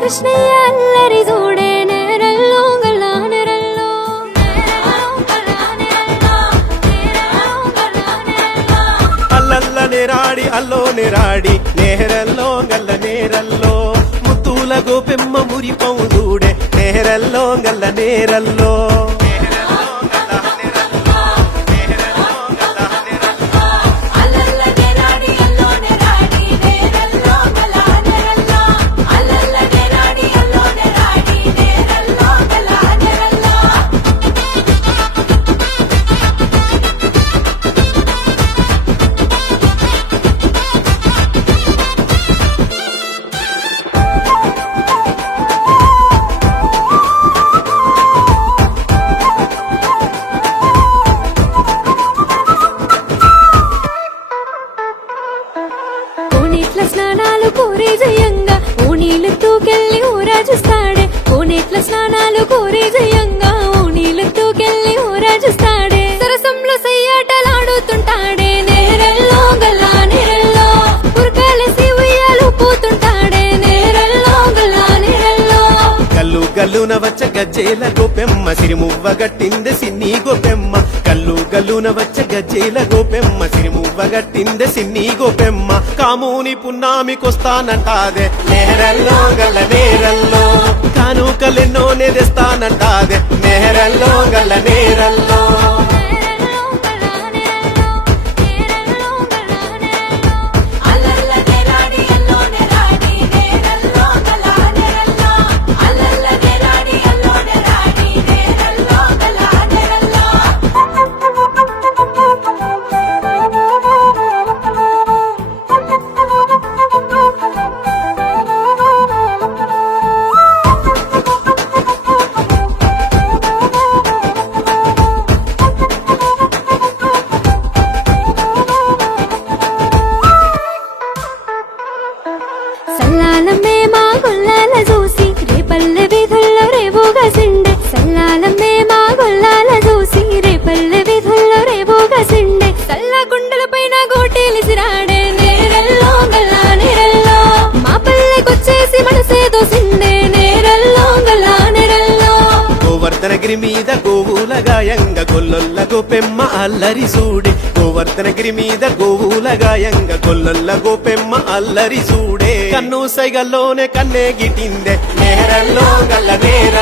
కృష్ణయ్య అల్లరి చూడే నేరల్లో గల్లా నేరల్లో అల్లల్ల నేరాడి అల్లో నేరాడి నేరల్లో గల్ల నేరల్లో ముత్తుల గోపెమ్మ మురిపం చూడే నేరల్లో గల్ల నేరల్లో కోనేట్ల స్నానాలు కోరే జయంగా ఓ నీళ్ళు తూకెళ్ళి ఊరాజుస్తాడే కోనేట్ల స్నానాలు కోరే జయంగా ఓ నీళ్ళు తూకెళ్ళి ఊరాజుస్తాడే సరసంలో సయ్యాటలాడుతుంటాడే నేరల్లో గల్లా నేరల్లో ఉరకాలేసి ఉయ్యాలు పోతుంటాడే నేరల్లో గల్లా నేరల్లో కల్లు గల్లున వచ్చ గజ్జేల గోపెమ్మ సిరిమువ్వ గట్టిందె సిన్ని గోపెమ్మ కల్లు గల్లున వచ్చ గజ్జేల గోపెమ్మ సిరిమువ్వ గట్టిందె సిన్ని గోపెమ్మ కామూని పున్నామికొస్తానంటాదే నేరల్లో గల్ల నేరల్లో కానుకలెన్నో నెదెస్తానంటాదే నేరల్లో గల్ల నేరల్లో సల్లాలమ్మే మా గొల్లాల చూసి రేపల్లె వీధుల్లో రేవుగా సిండే సల్లాలమ్మే మా గొల్లాల చూసి రేపల్లె వీధుల్లో రేవుగా సిండే సల్లా గుండెల పైన గోటేలిసిరాడే నేరల్లో గల్లా నేరల్లో మా పల్లెకొచ్చేసి మనసేదో సిండే నేరల్లో గల్లా నేరల్లో గోవర్ధనగిరి మీద గోవుల గాయంగ గొల్లొల్ల గోపెమ్మ అల్లరి సూడే గోవర్ధనగిరి మీద గోవుల గాయంగ గొల్లొల్ల గోపెమ్మ అల్లరి సూడే కన్ను సైగల్లోనే కన్నే గిటిందే నేరల్లో గల్ల నేర